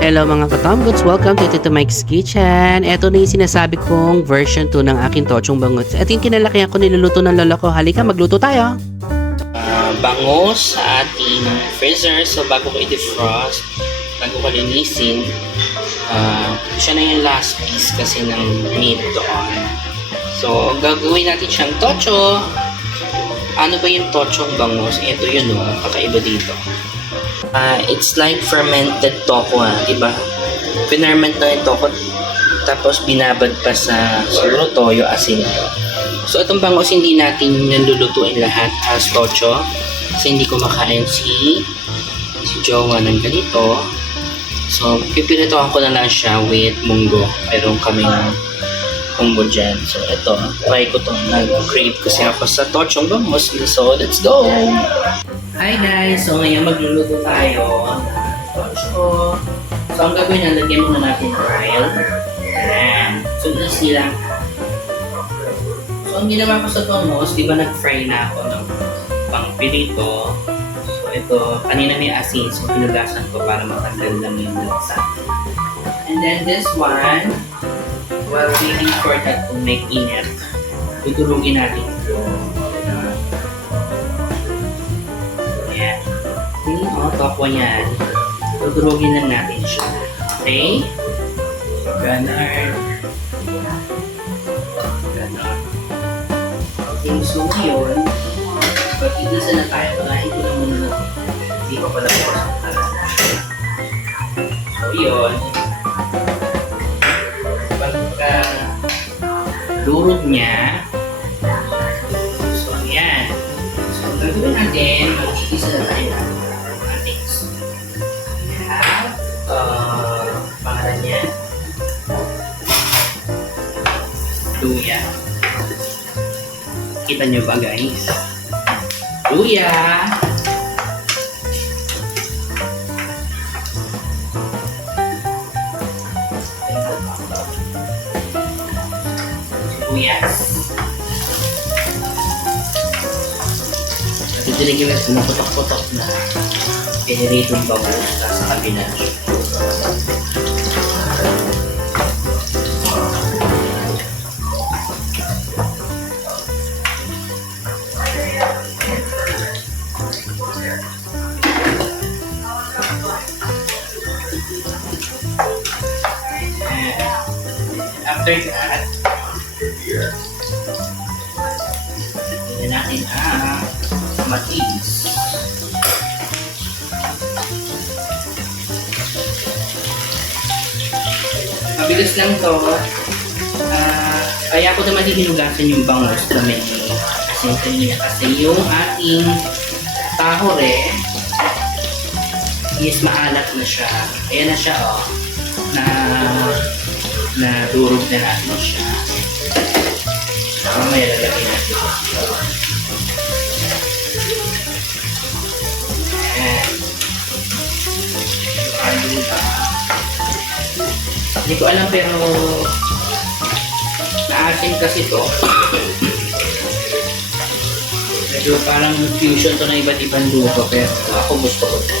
Hello mga katomgots! Welcome to Tito Mike's Kitchen. Ito na yung sinasabi kong version 2 ng aking tochong bangus. At yung kinalakihan ko niluluto ng lola ko. Halika, magluto tayo! Bangus sa ating freezer. So bago ko i-defrost, bago ko linisin, siya na yung last piece kasi ng meat doon. So gagawin natin siyang tocho. Ano ba yung tochong bangus? Ito yun kakaiba dito. It's like fermented toko, diba? Pinerment na yung toko, tapos binabad pa sa siguro toyo, asin. So itong bangus hindi natin nilulutuin lahat as tocho kasi hindi ko makain si jowa ng ganito. So pipirituhan ko na lang siya with munggo. Meron kaming munggo dyan. So ito, try ko to. Nag-crave kasi ako sa tochong bangus. So let's go! Hi guys! So ngayon magluluto tayo ng tocho. So ang gagawin na, lagyan muna natin ng oil. Ayan. So easy lang. So ang ginawa ko sa bangus, di ba nag-fry na ako ng pang-pirito. So ito, kanina may asin. So pinugasan ko para matanggal lang yung lasa. And then this one, while waiting for that to make init, tutulugin natin ito. Toko niyan. Tudurugin lang natin siya. Okay? Ganon. Okay, so ngayon, pag-igasa na tayo, pagahin ko na muna. Hindi ko pala po sa talan. So yun. Pagka durog niya, so yan. So gagawin natin, mag-igisa na tayo. Pangalan niya luya. Kita nyo ba guys? Luya. Sibuyas. At ito rin yung putok-putok na piniritong bangus sa kabila. After that, tignan natin ang kamatis. Mabilis lang to. Kaya ko naman hinugasan yung bangus na may asin kanina kasi yung ating tahore is maalat na siya. Ayan na siya na durog na natin siya. Mamaya lalagay natin. Ayan. Hindi ko alam pero naasin kasi to. Medyo parang fusion to na iba't ibang luto pero ako gusto ko to.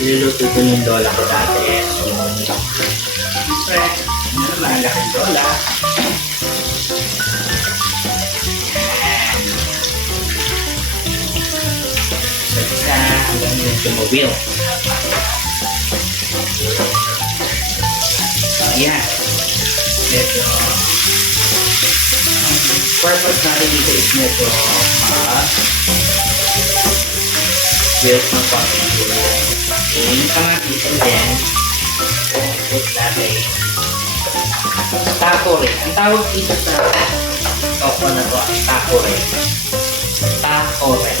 Niluluto ko ng lola ko dati. So, siyempre, ano naman, laking lola. So, isa hanggang yung tumawil. Ayan. Medyo purpose natin dito is medyo build ng konting gulay. Yung kamatis and then put natin takore. Ang tawag dito sa toko na to ay takore. Takore.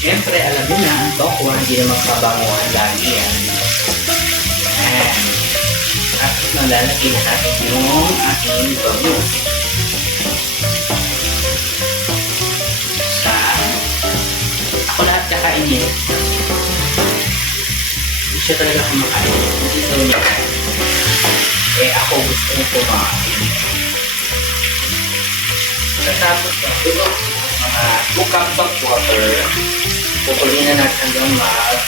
Siyempre, alam nyo na, ang tokwa, hindi na magpabanguhan lagi yan. Ayan. Tapos nalalagay na natin yung ating bangus. Sa mainit. Hindi siya talaga kumakain. Hindi daw niya. Eh ako gusto ko kumain. Tapos ito, mga 2 cups of water. Pukuloyin na natin hanggang mag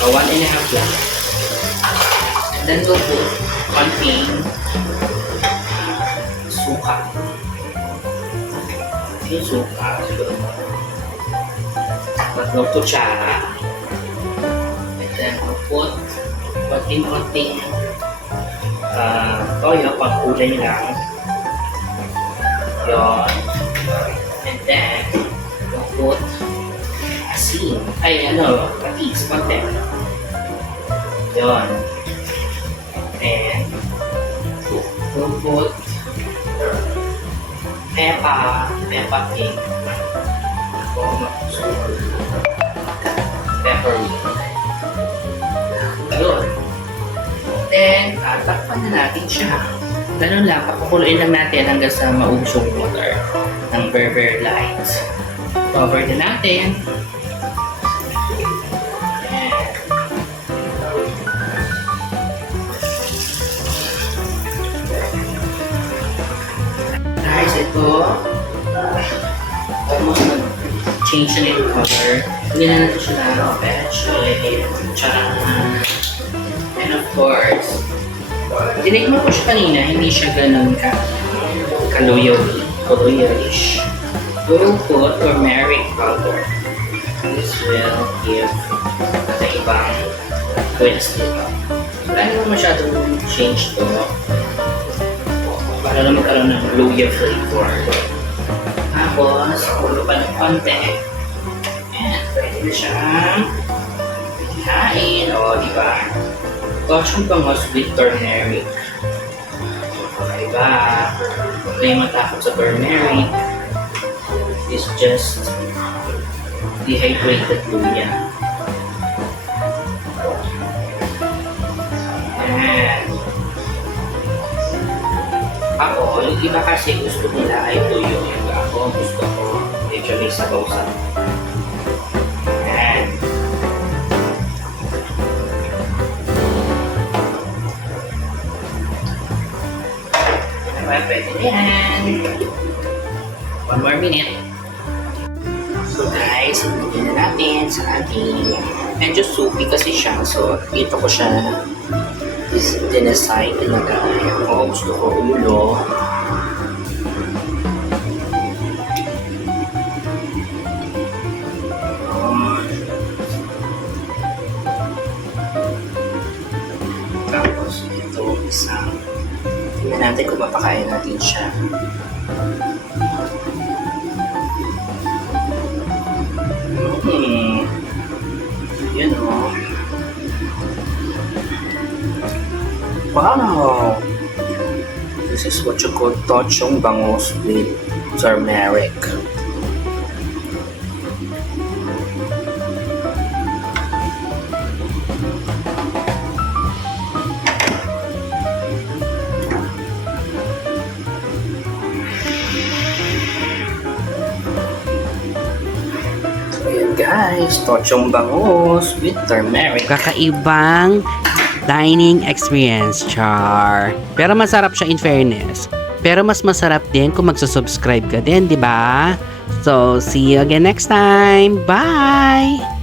1.5 lang. And then we'll put konting suka. Yung suka, siguro mo. 3 kutsara. And then we'll put konting toyo, pangkulay lang. Yun. And then, we'll put asin. Ay, patis, konti. Yun. And, we'll put peppa cake. Peppermint. Yun. Then, tatakpan na natin siya. Ganun lang, pakukuloyin lang natin hanggang sa maubos yung water ng very light. Cover na natin. Guys, ito almost nag-change na yung color. Hindi na natin siya na peche, and of course, tinikman ko siya kanina, hindi siya ganun kaloyalish. We'll put turmeric powder. This will give ibang twist dito. Wala naman masyadong change to. Para lang magkaroon ng luya flavor. Tapos, pulo pa ng konti. And pwede na siyang kain. O, diba? Tochong bangos with turmeric. Diba? Huwag na yung matakot sa turmeric. It's just dehydrated luya. And ako, yung iba kasi gusto nila ay tuyo. Yung ako, gusto ko medyo may sabaw-sabaw. And pwede na yan. 1 more minute. So guys, hindi na natin sa ating medyo soupy kasi siya. So, dito ko siya dinasay talaga. Ako gusto ko ulo. Tapos ito isang tingnan natin kung mapakain natin siya. Yan o. Wow! This is what you call tochong bangus with turmeric. Ayan guys, tochong bangus with turmeric. Kakaibang dining experience, char. Pero masarap siya in fairness. Pero mas masarap din kung magsusubscribe ka din, di ba? So, see you again next time. Bye!